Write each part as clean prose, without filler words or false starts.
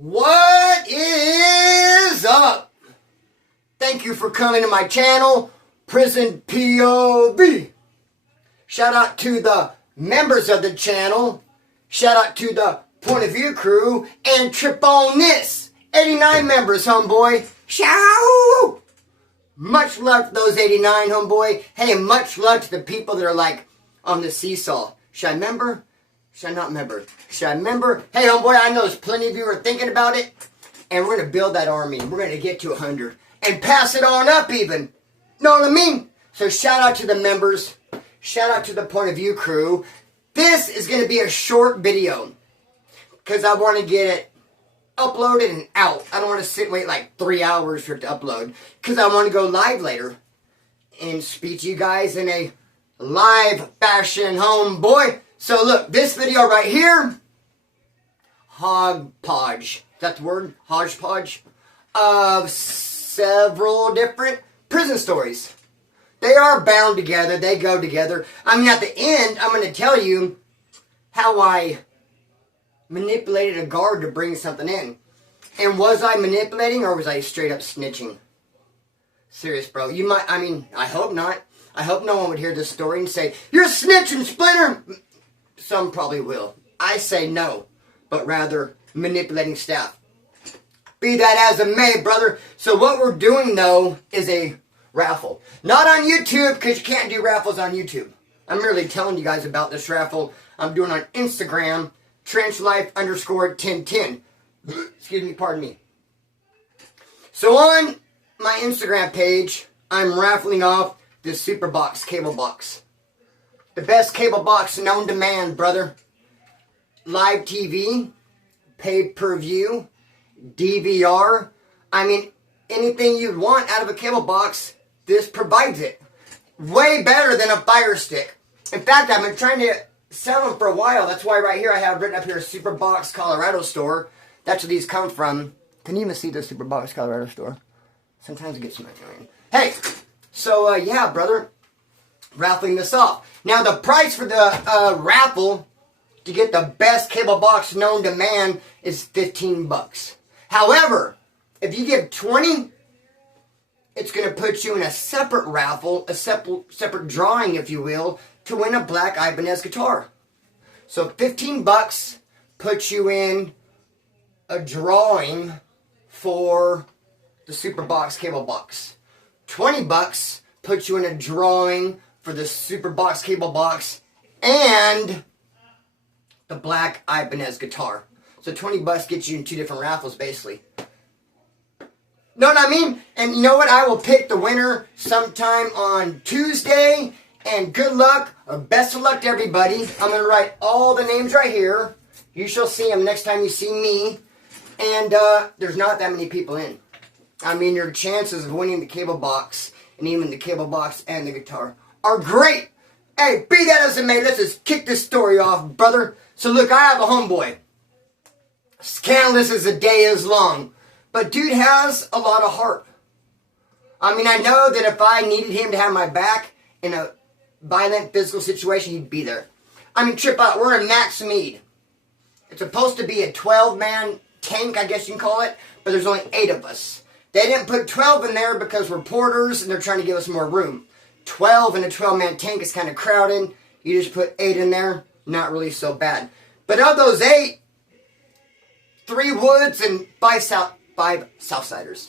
What is up? Thank you for coming to my channel, Prison POV. Shout out to the members of the channel. Shout out to the Point of View crew and Trip on This. 89 members, homeboy. Shout! Much love to those 89, homeboy. Hey, much love to the people that are like on the seesaw. Should I member? Should I not member? Should I member? Hey, homeboy, I know there's plenty of you are thinking about it. And we're going to build that army. We're going to get to 100. And pass it on up even. Know what I mean? So shout out to the members. Shout out to the Point of View crew. This is going to be a short video. Because I want to get it uploaded and out. I don't want to sit and wait like 3 hours for it to upload. Because I want to go live later. And speak to you guys in a live fashion, homeboy. So look, this video right here, hodgepodge, is that the word? Hodgepodge? Of several different prison stories. They are bound together, they go together. I mean, at the end, I'm going to tell you how I manipulated a guard to bring something in. And was I manipulating or was I straight up snitching? Serious, bro. You might, I mean, I hope not. I hope no one would hear this story and say, "You're snitching, Splinter!" Some probably will. I say no, but rather manipulating staff. Be that as it may, brother. So what we're doing, though, is a raffle. Not on YouTube, because you can't do raffles on YouTube. I'm merely telling you guys about this raffle I'm doing on Instagram, trenchlife_1010. Excuse me, pardon me. So on my Instagram page, I'm raffling off this Super Box cable box. The best cable box known to man, brother. Live TV, pay-per-view, DVR. I mean, anything you'd want out of a cable box, this provides it. Way better than a Fire Stick. In fact, I've been trying to sell them for a while. That's why right here I have written up here Super Box Colorado store. That's where these come from. Can you even see the Super Box Colorado store? Sometimes it gets some annoying. Hey, so yeah, brother. Raffling this off. Now the price for the raffle to get the best cable box known to man is $15. However, if you give 20, it's going to put you in a separate raffle, a separate drawing, if you will, to win a black Ibanez guitar. So $15 puts you in a drawing for the Super Box cable box. $20 puts you in a drawing for the Super Box cable box and the black Ibanez guitar. So $20 gets you in 2 different raffles, basically. Know what I mean? And you know what? I will pick the winner sometime on Tuesday. And good luck, or best of luck to everybody. I'm going to write all the names right here. You shall see them next time you see me. And there's not that many people in. I mean, your chances of winning the cable box, and even the cable box and the guitar, are great. Hey, be that as it may, let's just kick this story off, brother. So look, I have a homeboy. Scandalous as the day is long. But dude has a lot of heart. I mean, I know that if I needed him to have my back in a violent physical situation, he'd be there. I mean, trip out, we're in Max Mead. It's supposed to be a 12-man tank, I guess you can call it, but there's only 8 of us. They didn't put 12 in there because we're porters and they're trying to give us more room. 12 in a 12-man tank is kind of crowded. You just put 8 in there, not really so bad. But of those 8, 3 Woods and 5 Southsiders.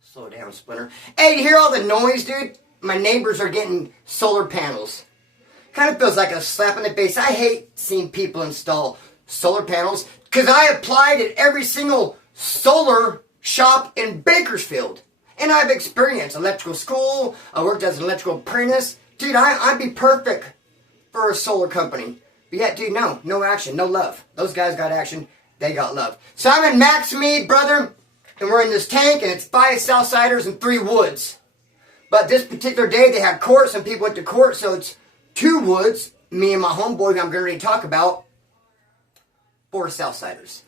Slow down, Splinter. Hey, you hear all the noise, dude? My neighbors are getting solar panels. Kind of feels like a slap in the face. I hate seeing people install solar panels because I applied at every single solar shop in Bakersfield. And I've experienced electrical school. I worked as an electrical apprentice. Dude, I'd be perfect for a solar company. But yet, dude, no action, no love. Those guys got action. They got love. So I'm in Max Mead, brother. And we're in this tank. And it's 5 Southsiders and 3 Woods. But this particular day, they had court. Some people went to court. So it's 2 Woods. Me and my homeboy I'm going to talk about. 4 Southsiders.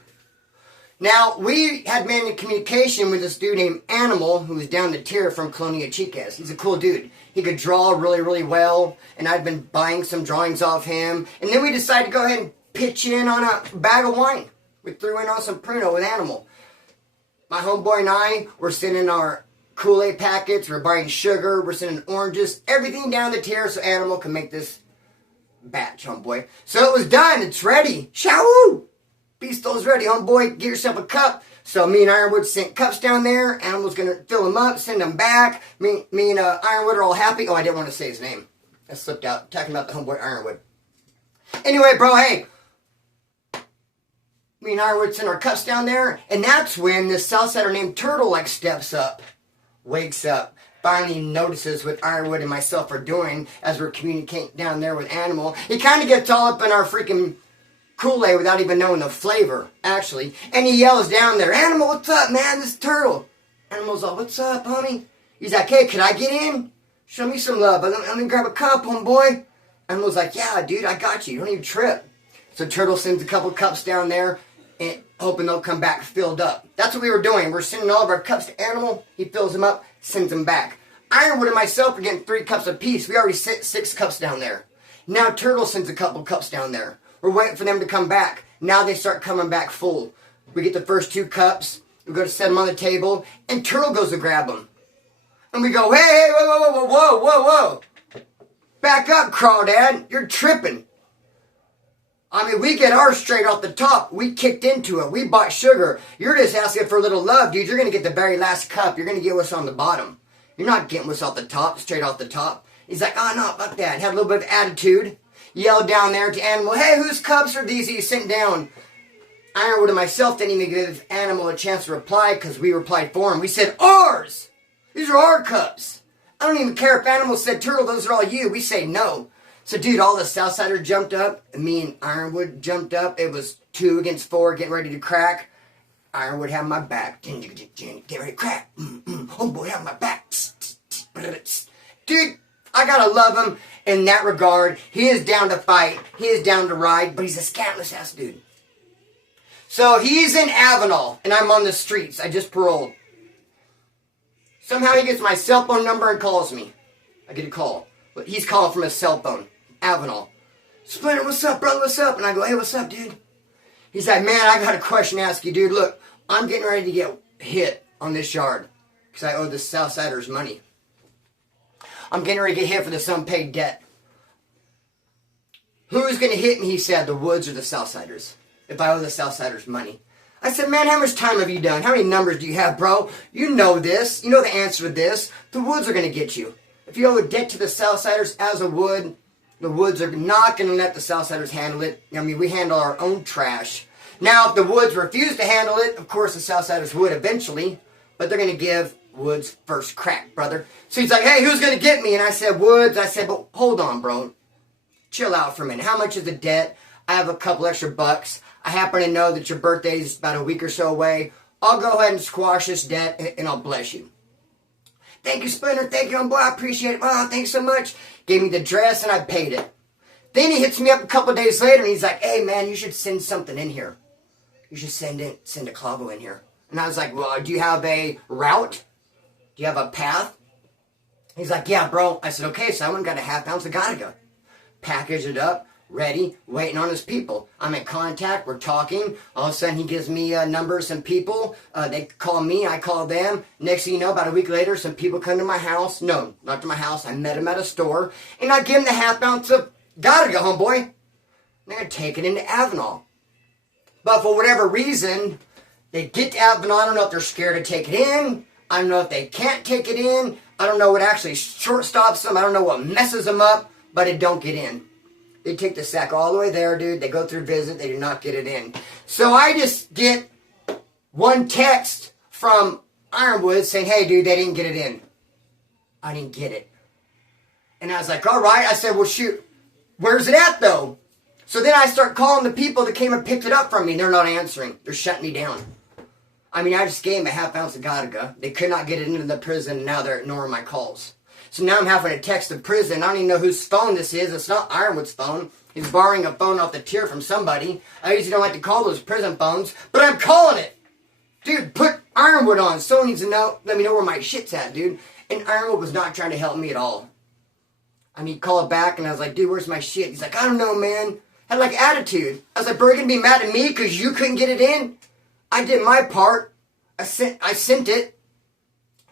Now, we had been in communication with this dude named Animal, who was down the tier from Colonia Chicas. He's a cool dude. He could draw really, really well, and I'd been buying some drawings off him. And then we decided to go ahead and pitch in on a bag of wine. We threw in on some pruno with Animal. My homeboy and I were sending our Kool-Aid packets, we're buying sugar, we're sending oranges, everything down the tier so Animal can make this batch, homeboy. So it was done, it's ready. Shoo! Pistol's ready, homeboy. Get yourself a cup. So me and Ironwood sent cups down there. Animal's gonna fill them up, send them back. Me and Ironwood are all happy. Oh, I didn't want to say his name. I slipped out, talking about the homeboy Ironwood. Anyway, bro, hey. Me and Ironwood send our cups down there, and that's when this Southsider named Turtle like steps up, wakes up, finally notices what Ironwood and myself are doing as we're communicating down there with Animal. He kind of gets all up in our freaking Kool-Aid without even knowing the flavor, actually. And he yells down there, Animal, what's up, man? This is Turtle. Animal's like, what's up, homie? He's like, hey, can I get in? Show me some love. Let me grab a cup, homeboy. Animal's like, yeah, dude, I got you. Don't even trip. So Turtle sends a couple cups down there, and hoping they'll come back filled up. That's what we were doing. We're sending all of our cups to Animal. He fills them up, sends them back. Ironwood and myself are getting 3 cups apiece. We already sent 6 cups down there. Now Turtle sends a couple cups down there. We're waiting for them to come back. Now they start coming back full. We get the first 2 cups. We go to set them on the table, and Turtle goes to grab them. And we go, hey, whoa. Back up, Crawdad. You're tripping. I mean, we get ours straight off the top. We kicked into it. We bought sugar. You're just asking for a little love, dude. You're going to get the very last cup. You're going to get what's on the bottom. You're not getting what's off the top, straight off the top. He's like, oh, no, fuck that. Had a little bit of attitude. Yelled down there to Animal, hey, whose cups are these he sent down? Ironwood and myself didn't even give Animal a chance to reply because we replied for him. We said, ours! These are our cups. I don't even care if Animal said, Turtle, those are all you. We say no. So, dude, all the Southsiders jumped up. And me and Ironwood jumped up. It was 2 against 4, getting ready to crack. Ironwood had my back. Get ready to crack. Homeboy had my back. Dude, I gotta love him in that regard. He is down to fight. He is down to ride. But he's a scantless ass dude. So, he's in Avenal. And I'm on the streets. I just paroled. Somehow he gets my cell phone number and calls me. I get a call. But he's calling from his cell phone. Avenal. Splinter, what's up, brother? What's up? And I go, hey, what's up, dude? He's like, man, I got a question to ask you, dude. Look, I'm getting ready to get hit on this yard because I owe the Southsiders money. I'm getting ready to get hit for this unpaid debt. Who's going to hit me, he said, the Woods or the Southsiders, if I owe the Southsiders money? I said, man, how much time have you done? How many numbers do you have, bro? You know this. You know the answer to this. The Woods are going to get you. If you owe a debt to the Southsiders as a Wood, the Woods are not going to let the Southsiders handle it. I mean, we handle our own trash. Now, if the Woods refuse to handle it, of course the Southsiders would eventually, but they're going to give Woods first crack, brother. So he's like, hey, who's going to get me? And I said, Woods. I said, but hold on, bro. Chill out for a minute. How much is the debt? I have a couple extra bucks. I happen to know that your birthday is about a week or so away. I'll go ahead and squash this debt, and I'll bless you. Thank you, Splinter. Thank you, homeboy. I appreciate it. Oh, thanks so much. Gave me the dress, and I paid it. Then he hits me up a couple days later, and he's like, hey, man, you should send something in here. You should send a clavo in here. And I was like, well, do you have a route? Do you have a path? He's like, yeah, bro. I said, okay, so I went and got a half ounce of Godiga. Packaged it up. Ready, waiting on his people. I'm in contact, we're talking. All of a sudden, he gives me numbers, some people. They call me, I call them. Next thing you know, about a week later, some people come to my house. No, not to my house. I met him at a store. And I give him the half ounce of Godiga, homeboy. And they're going to take it into Avenal. But for whatever reason, they get to Avenal. I don't know if they're scared to take it in. I don't know if they can't take it in. I don't know what actually short stops them. I don't know what messes them up. But it don't get in. They take the sack all the way there, dude. They go through visit. They do not get it in. So I just get one text from Ironwood saying, hey, dude, they didn't get it in. I didn't get it. And I was like, all right. I said, well, shoot. Where's it at, though? So then I start calling the people that came and picked it up from me. And they're not answering. They're shutting me down. I mean, I just gave them a half ounce of Godiga. They could not get it into the prison. And now they're ignoring my calls. So now I'm having to text the prison. I don't even know whose phone this is. It's not Ironwood's phone. He's borrowing a phone off the tier from somebody. I usually don't like to call those prison phones, but I'm calling it. Dude, put Ironwood on. Someone needs to know. Let me know where my shit's at, dude. And Ironwood was not trying to help me at all. I mean, call it back, and I was like, dude, where's my shit? He's like, I don't know, man. Had like attitude. I was like, bro, you're gonna be mad at me because you couldn't get it in? I did my part. I sent it.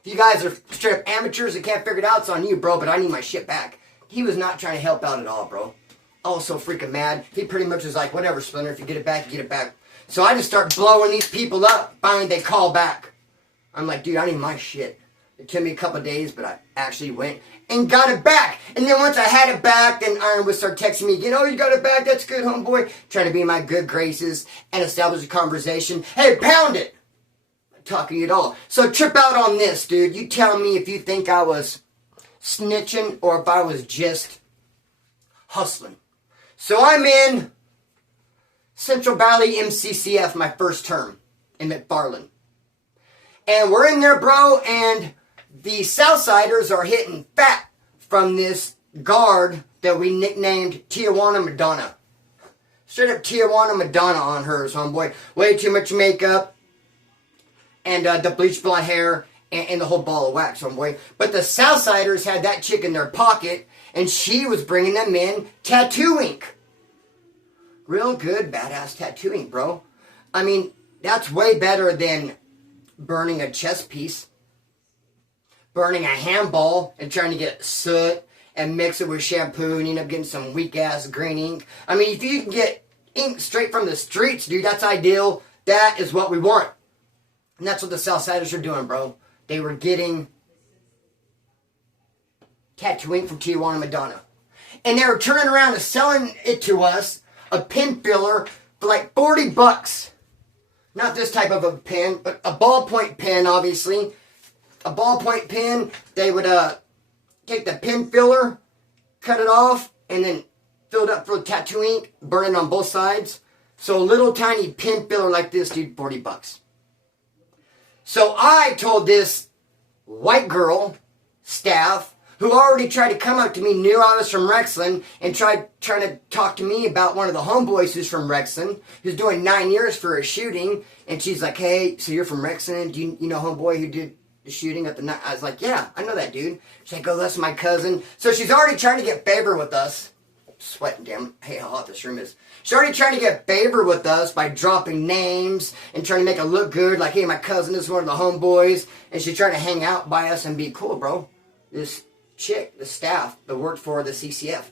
If you guys are straight up amateurs and can't figure it out, it's on you, bro, but I need my shit back. He was not trying to help out at all, bro. I was so freaking mad. He pretty much was like, whatever, Splinter, if you get it back, you get it back. So I just start blowing these people up. Finally, they call back. I'm like, dude, I need my shit. It took me a couple of days, but I actually went and got it back. And then once I had it back, then Iron would start texting me again. Oh, you got it back? That's good, homeboy. Trying to be in my good graces and establish a conversation. Hey, pound it. I'm not talking at all. So trip out on this, dude. You tell me if you think I was snitching or if I was just hustling. So I'm in Central Valley MCCF my first term in McFarland. And we're in there, bro, and the Southsiders are hitting fat from this guard that we nicknamed Tijuana Madonna. Straight up Tijuana Madonna on hers, homeboy. Way too much makeup and the bleach blonde hair and the whole ball of wax, homeboy. But the Southsiders had that chick in their pocket, and she was bringing them in tattoo ink. Real good, badass tattoo ink, bro. I mean, that's way better than burning a chess piece, burning a handball and trying to get soot and mix it with shampoo and end up getting some weak-ass green ink. I mean, if you can get ink straight from the streets, dude, that's ideal. That is what we want. And that's what the Southsiders are doing, bro. They were getting tattoo ink from Tijuana Madonna. And they were turning around and selling it to us, a pen filler, for like $40. Not this type of a pen, but a ballpoint pen, obviously. A ballpoint pen, they would take the pen filler, cut it off, and then fill it up full of tattoo ink, burn it on both sides. So a little tiny pen filler like this, dude, $40. So I told this white girl, staff, who already tried to come up to me, knew I was from Rexland, and trying to talk to me about one of the homeboys who's from Rexland, who's doing 9 years for a shooting, and she's like, hey, so you're from Rexland? Do you know homeboy who did the shooting at the night? I was like, yeah, I know that dude. She's like, oh, that's my cousin. So she's already trying to get favor with us. Sweating, damn, hey, how hot this room is. She's already trying to get favor with us by dropping names and trying to make it look good, like, hey, my cousin is one of the homeboys, and she's trying to hang out by us and be cool, bro. This chick, the staff that worked for the CCF.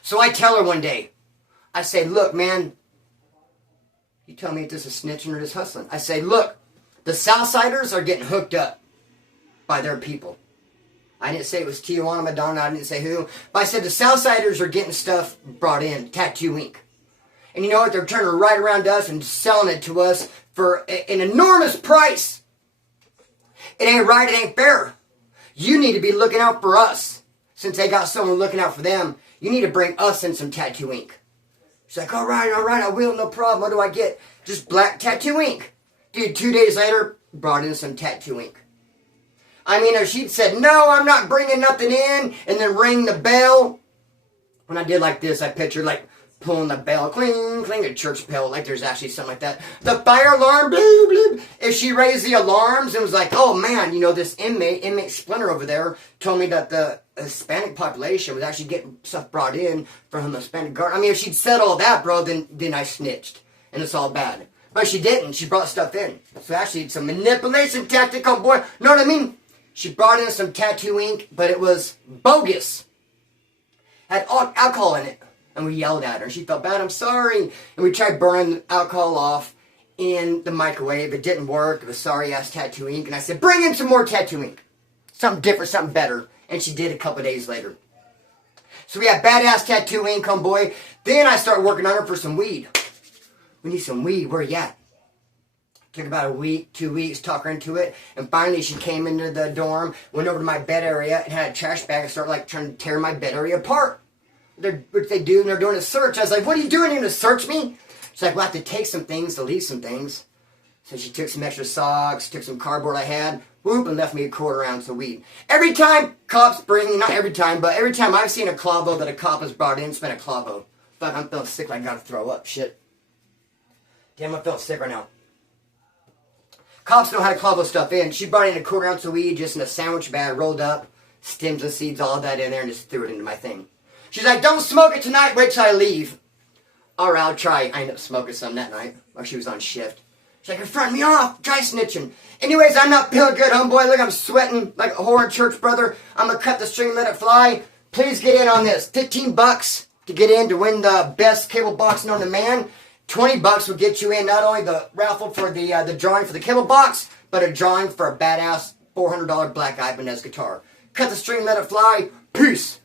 So I tell her one day, I say, look, man, you tell me if this is snitching or just hustling. I say, look, the Southsiders are getting hooked up by their people. I didn't say it was Tijuana Madonna, I didn't say who, but I said the Southsiders are getting stuff brought in, tattoo ink. And you know what, they're turning right around us and selling it to us for an enormous price. It ain't right, it ain't fair. You need to be looking out for us. Since they got someone looking out for them, you need to bring us in some tattoo ink. She's like, all right, I will, no problem. What do I get? Just black tattoo ink. Dude, 2 days later, brought in some tattoo ink. I mean, if she'd said, no, I'm not bringing nothing in, and then ring the bell. When I did like this, I pictured like pulling the bell, cling, cling, a church bell, like there's actually something like that. The fire alarm, bloop, bloop. If she raised the alarms and was like, oh man, you know, this inmate Splinter over there told me that the Hispanic population was actually getting stuff brought in from the Hispanic guard. I mean, if she'd said all that, bro, then I snitched. And it's all bad. But she didn't. She brought stuff in. So actually, it's a manipulation tactic, homeboy. Know what I mean? She brought in some tattoo ink, but it was bogus. Had alcohol in it. And we yelled at her. She felt bad. I'm sorry. And we tried burning the alcohol off in the microwave. It didn't work. It was sorry-ass tattoo ink. And I said, bring in some more tattoo ink. Something different, something better. And she did a couple days later. So we had badass tattoo ink, homeboy. Then I started working on her for some weed. We need some weed. Where you at? Took about a week, 2 weeks, talk her into it. And finally she came into the dorm, went over to my bed area, and had a trash bag and started like trying to tear my bed area apart. Which they do, and they're doing a search. I was like, what are you doing? You're going to search me? She's like, we'll have to take some things to leave some things. So she took some extra socks, took some cardboard I had, whoop, and left me a quarter ounce of weed. Every time cops bring, not every time, but every time I've seen a clavo that a cop has brought in, it's been a clavo. Fuck, I'm feeling sick like I gotta throw up. Shit. Damn, I'm feeling sick right now. Cops know how to clavo stuff in. She brought in a quarter ounce of weed just in a sandwich bag, rolled up, stems and seeds, all of that in there, and just threw it into my thing. She's like, don't smoke it tonight, wait till I leave. Alright, I'll try. I ended up smoking some that night while she was on shift. She's like, you're fronting me off, dry snitching. Anyways, I'm not feeling good, homeboy. Look, I'm sweating like a whore in church, brother. I'm gonna cut the string, let it fly. Please get in on this. 15 bucks to get in to win the best cable box known to man. 20 bucks will get you in not only the raffle for the drawing for the cable box, but a drawing for a badass $400 Black Ibanez guitar. Cut the string, let it fly. Peace.